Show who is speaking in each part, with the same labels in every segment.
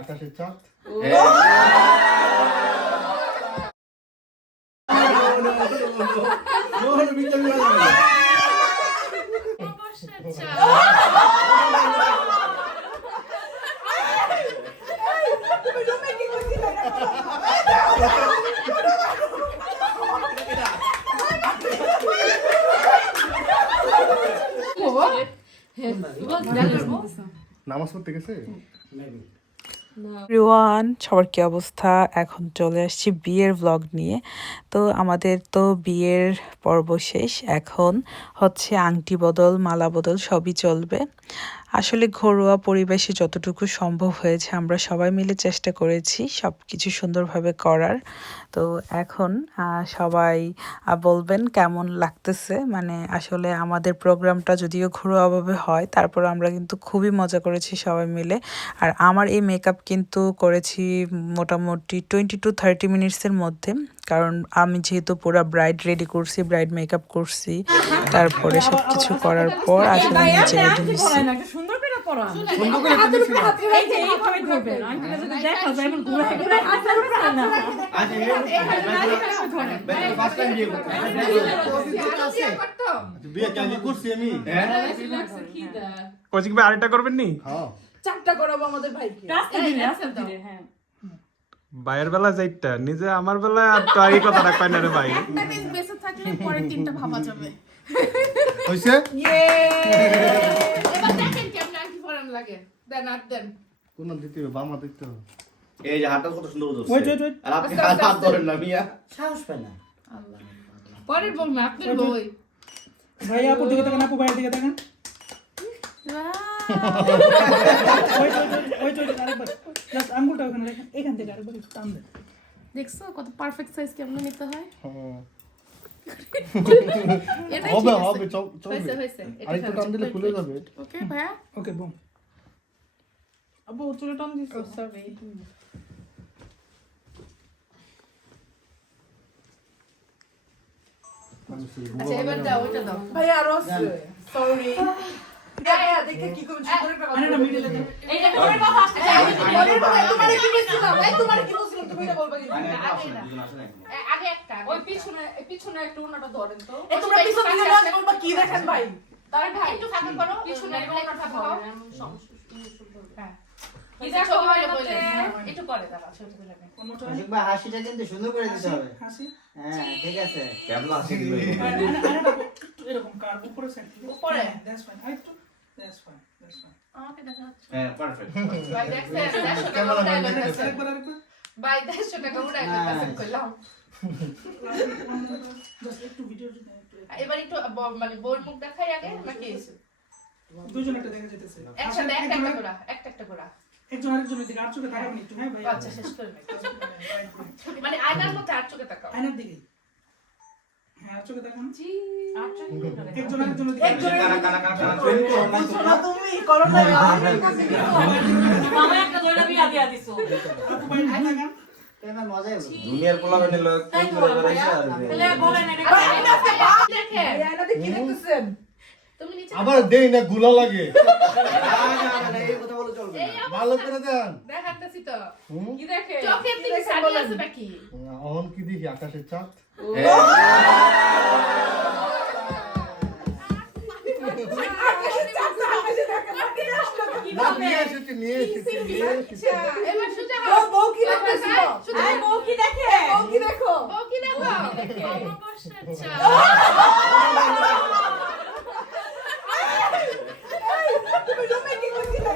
Speaker 1: আকাশের চাঁদ। নামাজ পড়তে গেছে?
Speaker 2: রিওয়ান সবার কি অবস্থা? এখন চলে আসছি বিয়ের ব্লগ নিয়ে। তো আমাদের তো বিয়ের পর্ব শেষ। এখন হচ্ছে আংটি বদল, মালা বদল সবই চলবে। আসলে ঘরোয়া পরিবেশে যতটুকু সম্ভব হয়েছে আমরা সবাই মিলে চেষ্টা করেছি সব কিছু সুন্দরভাবে করার। তো এখন সবাই বলবেন কেমন লাগতেছে? মানে আসলে আমাদের প্রোগ্রামটা যদিও ঘরোয়াভাবে হয়, তারপর আমরা কিন্তু খুবই মজা করেছি সবাই মিলে। আর আমার এই মেকআপ কিন্তু করেছি মোটামুটি টোয়েন্টি টু থার্টি মিনিটসের মধ্যে। কারণ আমি যেহেতু পুরো ব্রাইড রেডি করছি ব্রাইড মেকআপ করছি তারপরে সব কিছু করার পর আসলে নিচে রেডি
Speaker 1: আচ্ছা,
Speaker 3: কোচিং আরেকটা করবেন নি।
Speaker 1: হ্যাঁ।
Speaker 4: চারটা করাবো আমাদের ভাইকে।
Speaker 5: হ্যাঁ।
Speaker 3: ভাইয়ের বেলা যাইটা নিজে আমার বেলা আর তো আগে কথা রাখপাই না রে ভাই।
Speaker 4: একটা দিন বেঁচে থাকলে পরের তিনটা ভাবা যাবে।
Speaker 1: হইছে?
Speaker 4: এবার দেখেন কেমন আংটি পরান লাগে। দেন আর দেন।
Speaker 1: কোন দিতে হবে? বামা দিতে হবে।
Speaker 6: এই যে হাতটা কত সুন্দর ধরছে
Speaker 5: wait, wait.
Speaker 6: আর আপনি হাত হাত ধরেন না মিয়া।
Speaker 7: সাহস পায় না।
Speaker 4: পরের বউ না আপনার বই
Speaker 5: ভাই আপু দিকে দেখেন আপু ভাইয়ের দিকে দেখেন ওই ওই ওই ওই আরেকবার জাস্ট আঙ্গুলটা ওখানে রাখেন এখান থেকে আরেকবার একটু টান দেন
Speaker 4: দেখছ কত পারফেক্ট সাইজ কেমন নিতে হয়।
Speaker 1: হবে হবে চলবে
Speaker 4: হয়েছে, হয়েছে। এটা
Speaker 1: আরেকটু টান দিলে খুলে যাবে।
Speaker 4: ওকে ভাইয়া?
Speaker 5: ওকে বুম আপু চলে টান দিছ
Speaker 4: সরি আচ্ছা এবার দাও ওইটা দাও।
Speaker 8: ভাই আরও সরি দেখা দেখে কি করছিস করে একটা
Speaker 5: আরে না মিডিলে দেন
Speaker 4: এইটা করে কথা আসছে
Speaker 8: তোমারে কি বলছিলাম এই তোমারে কি বলছিলাম তুমি এটা বলবা কিন্তু।
Speaker 4: আগে না আগে একটা ওই পিছনে পিছনে একটু ওনাটা ধরেন তো।
Speaker 8: তোমরা পিছন বলবা কি দেখেন ভাই?
Speaker 4: তারে ভাই একটু ফাঁকা করো পিছনে ওনাটা থাকো। হ্যাঁ। কি দেখো হইলে বলে একটু পরে দাঁড়া ছোট করে
Speaker 7: আশিক ভাই হাসিটা কিন্তু সুন্দর করে দিতে হবে। হ্যাঁ ঠিক আছে।
Speaker 5: এরকম কার উপরে
Speaker 4: উপরে?
Speaker 6: হ্যাঁ
Speaker 5: একটু ভিডিও
Speaker 4: এবার একটু মানে বোর মুখ দেখাই আগে নাকি
Speaker 5: দুজন একটা দেখা যেতেছে
Speaker 4: একসাথে একটা একটা করে একটা একটা করে
Speaker 5: একজন আরেকজনের দিকে আর চোখে তাকাবেন একটু হ্যাঁ ভাই
Speaker 4: আচ্ছা শেষ মানে আয়নার মধ্যে আর চোখে তাকাও
Speaker 5: আয়নার দিকে
Speaker 6: ট্রেন করো না?
Speaker 8: বুঝছ না তুমি? করো না
Speaker 5: আপু ভাই তাকান
Speaker 7: এবার মজাই হবে
Speaker 6: দুনিয়ার পোলা বেটে লোক কোন করে বেড়াইছে আর
Speaker 4: দেখে।
Speaker 8: এই কি দেখতেছেন?
Speaker 1: আবার দেই না গুলা লাগে।
Speaker 7: এই কথা বলে চলবে
Speaker 4: এই
Speaker 7: না
Speaker 1: ভালো করে দেন।
Speaker 4: দেখাতেছি তো। কি দেখে? চোখের দিকে সারিয়ে আছে নাকি?
Speaker 1: এখন কি দেখি? আকাশের চাঁদ?
Speaker 8: বউ কি বউ দেখে বউ কি দেখো?
Speaker 4: বউ কি দেখো আচ্ছা
Speaker 8: তুমি রুমে কি করছিলে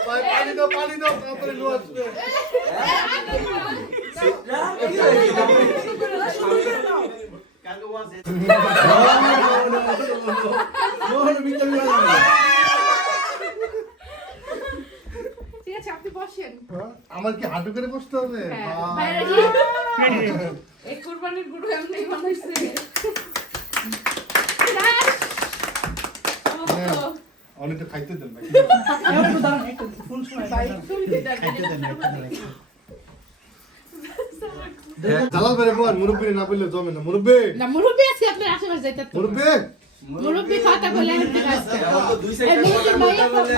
Speaker 1: ভাই, পানি দাও পানি দাও তাড়াতাড়ি লো আসবে
Speaker 6: কালকে বলছে
Speaker 1: মোহন বিকেল বেলা যাবে।
Speaker 4: ঠিক আছে আপনি বসেন
Speaker 1: হ্যাঁ? আমার কি হাঁটু করে বসতে হবে?
Speaker 4: হ্যাঁ। রেডি এই কুরবানির গুরু এমনি বানাইছে।
Speaker 1: হ্যাঁ, আর খাইতে দেন
Speaker 5: দাঁড়ান।
Speaker 1: জালাল ভাই বল মুরব্বি না বললে জমে না। মুরব্বি!
Speaker 4: না মুরব্বি আছে আপনার আশেপাশে যাইতে তো।
Speaker 1: মুরব্বি!
Speaker 4: কথা বলে আসতে
Speaker 6: দুই
Speaker 4: তো বলি, বলে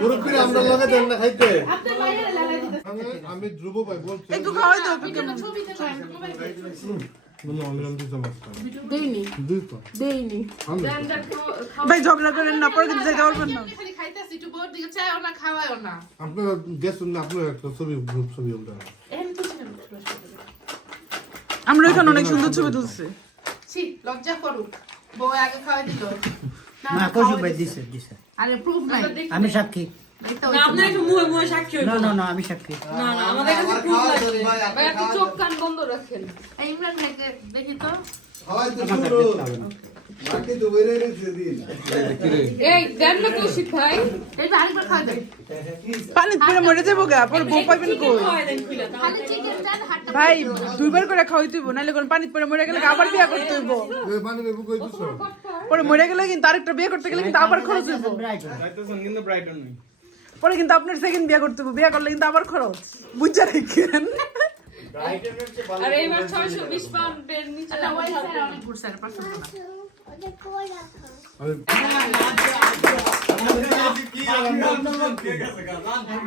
Speaker 1: মুরব্বি আমরা লগে দেন না খাইতে।
Speaker 4: আপনার ভাইয়া লাগাই দিতে।
Speaker 1: আমি আমি ধ্রুব ভাই বলছি।
Speaker 2: একটু খাওয়াই দাও
Speaker 4: ভিডিওটা ছবিতে
Speaker 2: ভাই ঝগড়া করেন না পরে কিন্তু যাইতে পারবেন না
Speaker 1: আপনারা গেছেন না আপনার একটা ছবি গ্রুপ ছবি ওটা
Speaker 4: এমন কিছু না
Speaker 2: আমরা এখানে অনেক সুন্দর ছবি তুলছি
Speaker 4: ছি লজ্জা করুক বউ আগে খাওয়াই দিত
Speaker 7: না ভাই দিছে দিছে
Speaker 4: আরে প্রুফ নাই
Speaker 7: আমি সাক্ষী
Speaker 4: এই তো
Speaker 8: আপনার একটু মুহে মুহে সাক্ষী
Speaker 7: না না না আমি সাক্ষী
Speaker 8: না না আমাদের কাছে proof লাগবে।
Speaker 4: ভাই আপনি চোখ কান বন্ধ রাখেন। ইমরান ভাইকে দেখি তো।
Speaker 1: হয় তো শুরু বাকি তো বেরে রেখে দিন।
Speaker 4: এই দেন না কৌশিক ভাই। এই আরেকবার খাওয়া দেন।
Speaker 2: পানি পরে মরে যাব গা পরে বউ কই?
Speaker 8: খাওয়াই
Speaker 2: ভাই দুইবার করে খাওয়াইতে হইব নাহলে কোন পানি পরে মরে গেলে আবার বিয়া করতে হইব।
Speaker 1: পানি বেবু কই দিছো?
Speaker 2: পরে মরে গেলে কিন্তু আরেকটা বিয়ে করতে গেলে কিন্তু আবার খরচ হইব।
Speaker 3: কিন্তু ব্রাইটন
Speaker 2: পরে কিন্তু আপনার সেকেন্ড বিয়ে করতে হবে। বিয়ে করলে কিন্তু আবার খরচ। বুঝা রেখেন
Speaker 8: আর এই মাস 620 পাউন্ডের নিচে
Speaker 4: ওই স্যার অনেক গুড স্যার পছন্দ না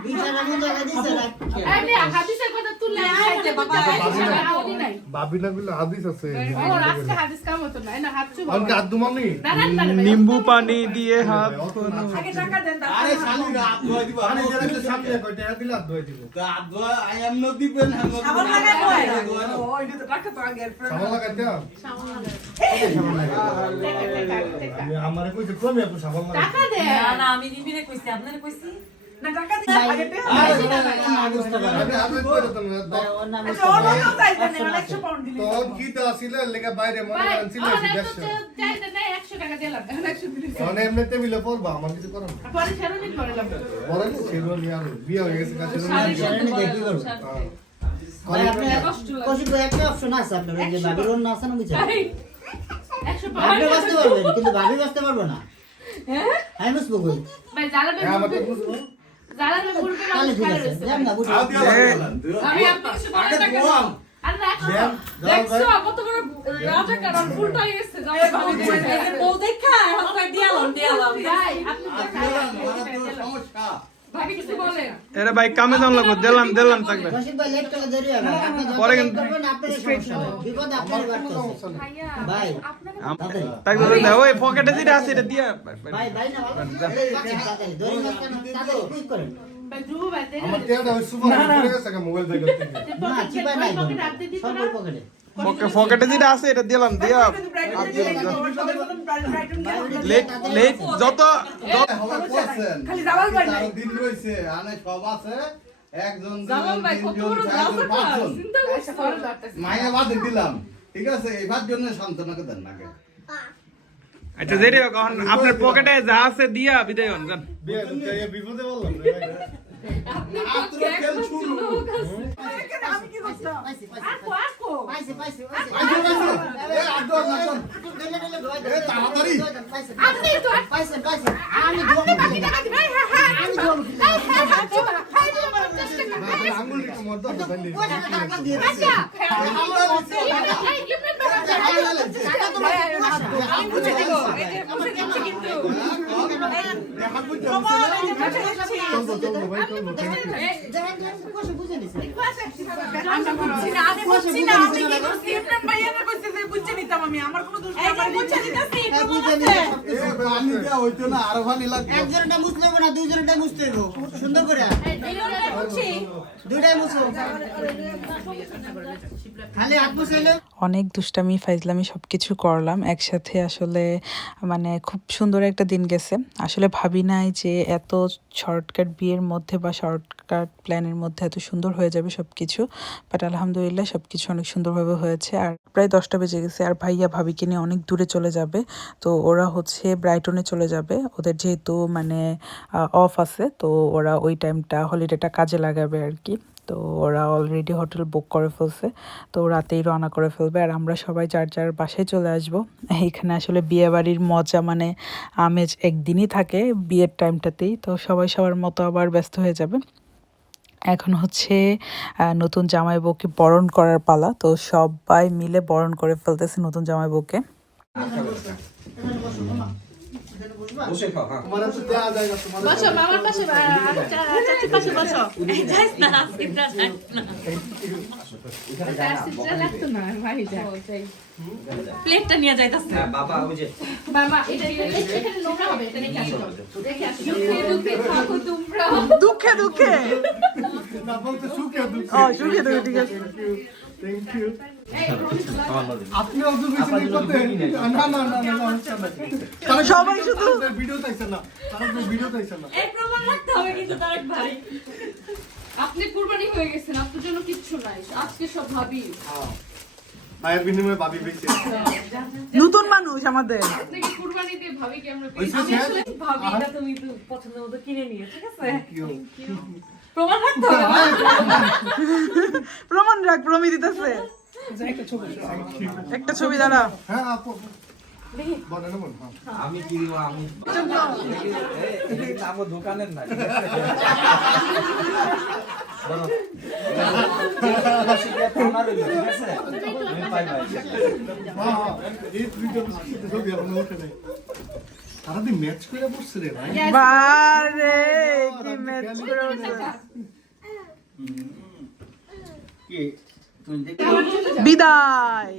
Speaker 7: বিচার এমন জায়গায় দিছে না
Speaker 4: এই নে হাদিসের কথা তুললে বাবা কাম
Speaker 1: মানি
Speaker 3: নিম্বু পানি দিয়ে হাত
Speaker 5: আগে টাকা দেন তারপর
Speaker 6: আরে শালি হাত ধোয়া দিব
Speaker 1: পানি যারা তো সামনে কয়টা দিলে হাত ধুয়ে দিব
Speaker 6: হাত ধোয়া আই এম নট দিবেন হ্যাঁ
Speaker 8: সাবান লাগাই কয় ও এটা তো টাকা তো আগে
Speaker 1: সামাল লাগাইতে আমি কইছে কমই আপনি
Speaker 4: দে
Speaker 8: না না আমি নিবিরে কইছি আপনারে কইছি
Speaker 5: না টাকা দিন আগে টাকা
Speaker 1: আমি আপনি কইতে তো না
Speaker 7: ওর নাম
Speaker 5: ওর নাম চাইতেন না 100 পাউন্ড দিলে
Speaker 1: তো কি তো আসিল লেগে বাইরে মনে
Speaker 4: ভাই
Speaker 1: করেন ছিল
Speaker 4: ও না তো
Speaker 1: দেখছ
Speaker 4: চাইতে নাই 100 টাকা দিলাম। এখন 100 দিলাম
Speaker 1: মানে এমনিতে মিলে পড়বা আমার কিছু করো না
Speaker 4: পরে ছেড়ে করলাম
Speaker 1: পরে না ছিল নিয়ে আর বিয়ে হয়ে
Speaker 7: একটা অপশন আছে আপনার যে আছে না বুঝছেন আপনি বাঁচতে পারবেন কিন্তু ভাবি বাঁচতে পারবে না। হ্যাঁ? বুঝব
Speaker 4: ভাই জ্বালাবে
Speaker 1: আমার তো বুঝব
Speaker 4: জ্বালাবে মুরবে
Speaker 7: তাহলে
Speaker 4: মানুষ
Speaker 7: ঠিক
Speaker 4: খাইলে
Speaker 7: আছে
Speaker 4: রয়েছে
Speaker 7: যান না বুঝব
Speaker 6: হাত দিয়া দিলাম
Speaker 8: আমি আপনি কিছু বলেন না কেন
Speaker 4: আর না 100
Speaker 1: দেন
Speaker 8: দেখছ কত বড় রাজা কারণ ফুলটাই গেছে যাই ভালো বউ দেখা। দিয়ালাম দিয়ালাম
Speaker 4: ভাই আপনি
Speaker 6: হাত দিলাম আমার তো সমস্যা
Speaker 3: এরা ভাই কামে যাওয়ার লাগবে দিলাম দিলাম থাকবে পরে কিন্তু- ওই পকেটে যেটা আছে এটা দিয়া
Speaker 1: আমার সুপার মোবাইল থেকে
Speaker 7: না চিপাই নাই
Speaker 4: পকেটে রাখতে দিত
Speaker 7: সব পকেটে
Speaker 3: পকে- পকেটে যেটা আছে এটা দিলাম দিয়া লেট লেট যত যত
Speaker 6: হবে কোছেন
Speaker 5: খালি জামাল ভাই নাই।
Speaker 6: দিন রইছে আনে সব আছে একজন
Speaker 8: জামাল ভাই কত বড়
Speaker 6: পাঁচজন
Speaker 4: আচ্ছা
Speaker 6: বাদে দিলাম। ঠিক আছে এবার জন্য সান্ত্বনাকে দেন নাকি
Speaker 3: আচ্ছা যেটা হোক, এখন আপনার পকেটে যা আছে দিয়া বিদায় হন যান।
Speaker 1: বিপদে বললাম
Speaker 4: হ্যাঁ হ্যাঁ হ্যাঁ হ্যাঁ
Speaker 1: আঙ্গুল
Speaker 6: আমরা
Speaker 5: কোনো দোষ
Speaker 7: একজনটা মুছলে না দুইজনটা মুছতে সুন্দর করে দুইটাই মুছো
Speaker 2: অনেক দুষ্টামি, ফাইজলামি সব কিছু করলাম। একসাথে আসলে মানে খুব সুন্দর একটা দিন গেছে। আসলে ভাবি নাই যে এত শর্টকাট বিয়ের মধ্যে বা শর্টকাট প্ল্যানের মধ্যে এত সুন্দর হয়ে যাবে সব কিছু বাট আলহামদুলিল্লাহ সব কিছু অনেক সুন্দরভাবে হয়েছে। আর প্রায় দশটা বেজে গেছে। আর ভাইয়া ভাবিকে নিয়ে অনেক দূরে চলে যাবে। তো ওরা হচ্ছে ব্রাইটনে চলে যাবে। ওদের যেহেতু মানে অফ আছে, তো ওরা ওই টাইমটা হলিডেটা কাজে লাগাবে আর কি। তো ওরা অলরেডি হোটেল বুক করে ফেলছে। তো রাতেই রওনা করে ফেলবে। আর আমরা সবাই যার যার বাসায় চলে আসব। এইখানে আসলে বিয়ে বাড়ির মজা মানে আমেজ একদিনই থাকে বিয়ের টাইমটাতেই তো সবাই সবার মতো আবার ব্যস্ত হয়ে যাবে। এখন হচ্ছে নতুন জামাই বউকে বরণ করার পালা। তো সবাই মিলে বরণ করে ফেলতেছে নতুন জামাই বউকে।
Speaker 9: বসে খাও হ্যাঁ।
Speaker 1: তোমার তো দেয়া যায় না তোমার
Speaker 4: বসো মামার পাশে চাচির পাশে বসো
Speaker 8: যাইস না সিদ্ধা না প্লেটটা নিয়ে যাইতাছে
Speaker 9: হ্যাঁ বাবা ওই যে
Speaker 4: মামা এটা এখানে নোংরা হবে এটা রেখে আসো রেখে আসো
Speaker 2: দুঃখে। দুঃখে
Speaker 1: না বলতে সুখে দুঃখ।
Speaker 2: ও সুখে দুঃখে। ঠিক আছে
Speaker 1: থ্যাংক ইউ বেশি করতে না না না না
Speaker 2: সবাই শুধু
Speaker 1: ভিডিও না তারা ভিডিও না
Speaker 8: এই প্রমাণ রাখতে হবে কিন্তু তারেক ভাই
Speaker 4: আপনি কুরবানি হয়ে গেছেন আপনার জন্য কিচ্ছু নাই আজকে সব ভাবি
Speaker 1: মায়ের বিনিময়ে ভাবি বেশি
Speaker 2: নতুন মানুষ আমাদের
Speaker 4: আপনাকে কুরবানি দিয়ে ভাবিকে আমরা পেয়েছি। আমি আসলে
Speaker 8: ভাবি এটা তুমি পছন্দ মতো কিনে নিয়ে ঠিক আছে
Speaker 1: কি
Speaker 8: প্রমাণ রাখতে হবে
Speaker 2: প্রমাণ রাখ প্রমি দিতেছে। একটা ছবি দাঁড়া।
Speaker 1: হ্যাঁ হ্যাঁ।
Speaker 9: আমি কি দিব আমি? আমার দোকানের না ধরো আমার ঠিক আছে
Speaker 1: তারা দি ম্যাচ করে বসছে রে ভাই।
Speaker 2: বারে কি ম্যাচ করে বসছে
Speaker 7: কি?
Speaker 2: বিদায়।